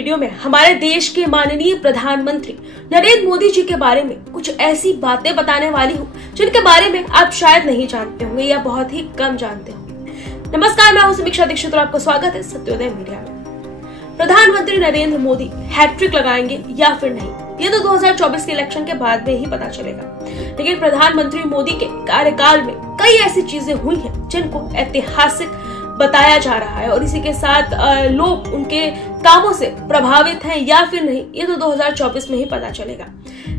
Video में हमारे देश के माननीय प्रधानमंत्री नरेंद्र मोदी जी के बारे में कुछ ऐसी बातें बताने वाली हूँ जिनके बारे में आप शायद नहीं जानते होंगे या बहुत ही कम जानते होंगे। नमस्कार, मैं हूँ समीक्षा दीक्षित और आपका स्वागत है सत्योदय मीडिया में। प्रधानमंत्री नरेंद्र मोदी हैट्रिक लगाएंगे या फिर नहीं, ये तो 2024 के इलेक्शन के बाद में ही पता चलेगा। लेकिन प्रधानमंत्री मोदी के कार्यकाल में कई ऐसी चीजें हुई हैं जिनको ऐतिहासिक बताया जा रहा है और इसी के साथ लोग उनके कामों से प्रभावित हैं या फिर नहीं, ये तो 2024 में ही पता चलेगा।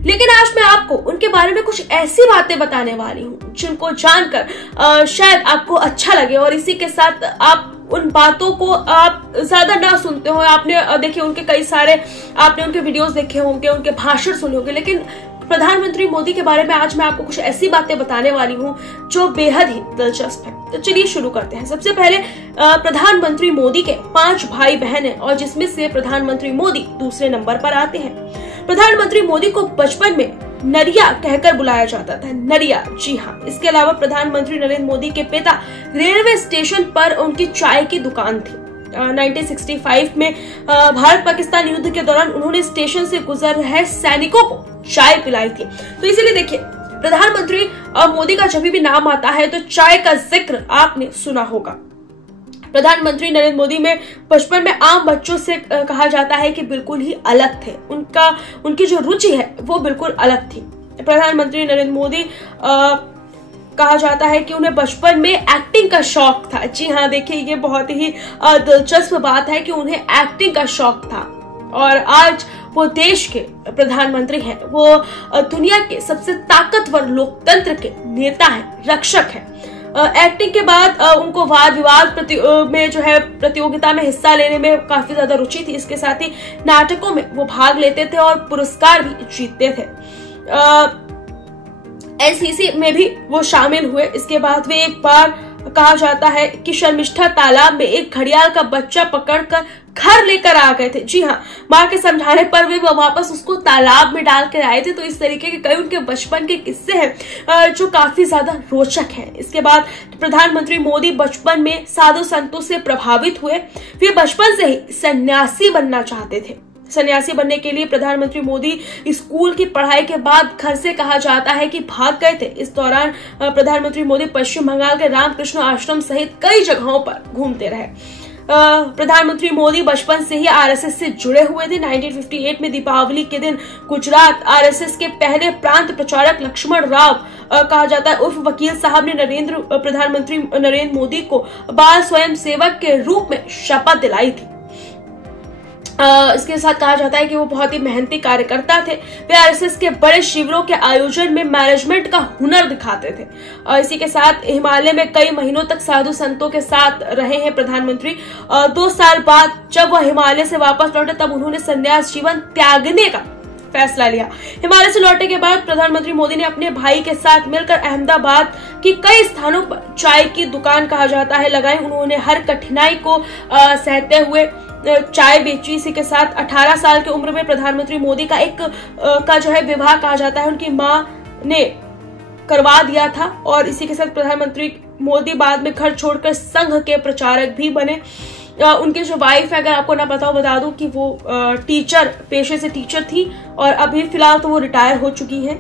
लेकिन आज मैं आपको उनके बारे में कुछ ऐसी बातें बताने वाली हूँ जिनको जानकर शायद आपको अच्छा लगे और इसी के साथ आप उन बातों को आप ज्यादा ना सुनते हो। आपने देखिए उनके कई सारे आपने उनके वीडियोस देखे होंगे, उनके भाषण सुने होंगे, लेकिन प्रधानमंत्री मोदी के बारे में आज मैं आपको कुछ ऐसी बातें बताने वाली हूँ जो बेहद ही दिलचस्प है। तो चलिए शुरू करते हैं। सबसे पहले प्रधानमंत्री मोदी के 5 भाई बहन हैं और जिसमें से प्रधानमंत्री मोदी दूसरे नंबर पर आते हैं। प्रधानमंत्री मोदी को बचपन में नरिया कहकर बुलाया जाता था, नरिया, जी हाँ। इसके अलावा प्रधानमंत्री नरेंद्र मोदी के पिता रेलवे स्टेशन पर उनकी चाय की दुकान थी। 1965 में भारत पाकिस्तान युद्ध के दौरान उन्होंने स्टेशन से गुजर रहे सैनिकों को चाय पिलाई थी। तो इसीलिए देखिए प्रधानमंत्री मोदी का जब भी नाम आता है तो चाय का जिक्र आपने सुना होगा। प्रधानमंत्री नरेंद्र मोदी में बचपन में आम बच्चों से कहा जाता है कि बिल्कुल ही अलग थे। उनकी जो रुचि है वो बिल्कुल अलग थी। प्रधानमंत्री नरेंद्र मोदी कहा जाता है कि उन्हें बचपन में एक्टिंग का शौक था। जी हाँ, देखिए ये बहुत ही दिलचस्प बात है कि उन्हें एक्टिंग का शौक था और आज वो देश के प्रधानमंत्री हैं। वो दुनिया के सबसे ताकतवर लोकतंत्र के नेता हैं, रक्षक हैं। एक्टिंग के बाद उनको वाद विवाद में जो है प्रतियोगिता में हिस्सा लेने में काफी ज्यादा रुचि थी। इसके साथ ही नाटकों में वो भाग लेते थे और पुरस्कार भी जीतते थे। एनसीसी में भी वो शामिल हुए। इसके बाद वे एक बार कहा जाता है कि शर्मिष्ठा तालाब में एक घड़ियाल का बच्चा पकड़कर घर लेकर आ गए थे। जी हाँ, माँ के समझाने पर वे वापस उसको तालाब में डाल कर आए थे। तो इस तरीके के कई उनके बचपन के किस्से हैं जो काफी ज्यादा रोचक हैं। इसके बाद प्रधानमंत्री मोदी बचपन में साधु संतों से प्रभावित हुए। वे बचपन से ही सन्यासी बनना चाहते थे। सन्यासी बनने के लिए प्रधानमंत्री मोदी स्कूल की पढ़ाई के बाद घर से कहा जाता है कि भाग गए थे। इस दौरान प्रधानमंत्री मोदी पश्चिम बंगाल के रामकृष्ण आश्रम सहित कई जगहों पर घूमते रहे। प्रधानमंत्री मोदी बचपन से ही आरएसएस से जुड़े हुए थे। 1958 में दीपावली के दिन गुजरात आरएसएस के पहले प्रांत प्रचारक लक्ष्मण राव कहा जाता है उर्फ वकील साहब ने प्रधानमंत्री नरेंद्र मोदी को बाल स्वयं सेवक के रूप में शपथ दिलाई थी। इसके साथ कहा जाता है कि वो बहुत ही मेहनती कार्यकर्ता थे। वे आरएसएस के बड़े शिविरों के आयोजन में मैनेजमेंट का हुनर दिखाते थे। इसी के साथ हिमालय में कई महीनों तक साधु संतों के साथ रहे हैं प्रधानमंत्री। 2 साल बाद जब वह हिमालय से वापस लौटे तब उन्होंने संन्यास जीवन त्यागने का फैसला लिया। हिमालय से लौटने के बाद प्रधानमंत्री मोदी ने अपने भाई के साथ मिलकर अहमदाबाद की कई स्थानों पर चाय की दुकान कहा जाता है लगाई। उन्होंने हर कठिनाई को सहते हुए चाय बेची। इसी के साथ 18 साल की उम्र में प्रधानमंत्री मोदी का जो है विवाह कहा जाता है उनकी मां ने करवा दिया था। और इसी के साथ प्रधानमंत्री मोदी बाद में घर छोड़कर संघ के प्रचारक भी बने। उनकी जो वाइफ है, अगर आपको ना पता हो बता दूं कि वो टीचर, पेशे से टीचर थी और अभी फिलहाल तो वो रिटायर हो चुकी हैं।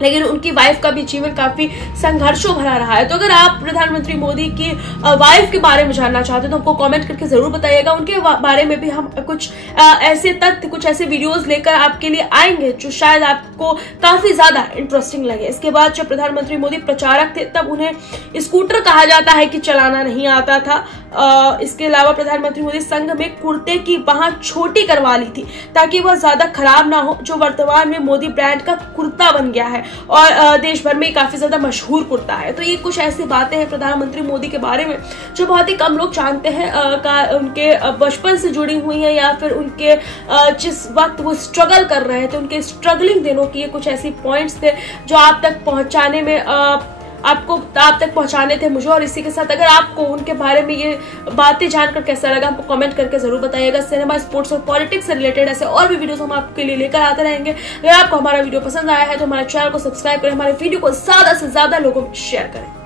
लेकिन उनकी वाइफ का भी जीवन काफी संघर्षों भरा रहा है। तो अगर आप प्रधानमंत्री मोदी की वाइफ के बारे में जानना चाहते हैं तो हमको कमेंट करके जरूर बताइएगा। उनके बारे में भी हम कुछ ऐसे तथ्य, कुछ ऐसे वीडियोस लेकर आपके लिए आएंगे जो शायद आपको काफी ज्यादा इंटरेस्टिंग लगे। इसके बाद जब प्रधानमंत्री मोदी प्रचारक थे तब उन्हें स्कूटर कहा जाता है कि चलाना नहीं आता था। इसके अलावा प्रधानमंत्री मोदी संघ में कुर्ते की बाह छोटी करवा ली थी ताकि वह ज्यादा खराब ना हो, जो वर्तमान में मोदी ब्रांड का कुर्ता बन गया है और देश भर में काफी ज्यादा मशहूर कुर्ता है। तो ये कुछ ऐसी बातें हैं प्रधानमंत्री मोदी के बारे में जो बहुत ही कम लोग जानते हैं। उनके बचपन से जुड़ी हुई है या फिर उनके जिस वक्त वो स्ट्रगल कर रहे थे, उनके स्ट्रगलिंग दिनों की कुछ ऐसी पॉइंट्स थे जो आप तक पहुंचाने में आप तक पहुंचाने थे मुझे। और इसी के साथ अगर आपको उनके बारे में ये बातें जानकर कैसा लगा हमको कमेंट करके जरूर बताइएगा। सिनेमा, स्पोर्ट्स और पॉलिटिक्स से रिलेटेड ऐसे और भी वीडियोस हम आपके लिए लेकर आते रहेंगे। अगर आपको हमारा वीडियो पसंद आया है तो हमारे चैनल को सब्सक्राइब करें, हमारे वीडियो को ज्यादा से ज्यादा लोगों में शेयर करें।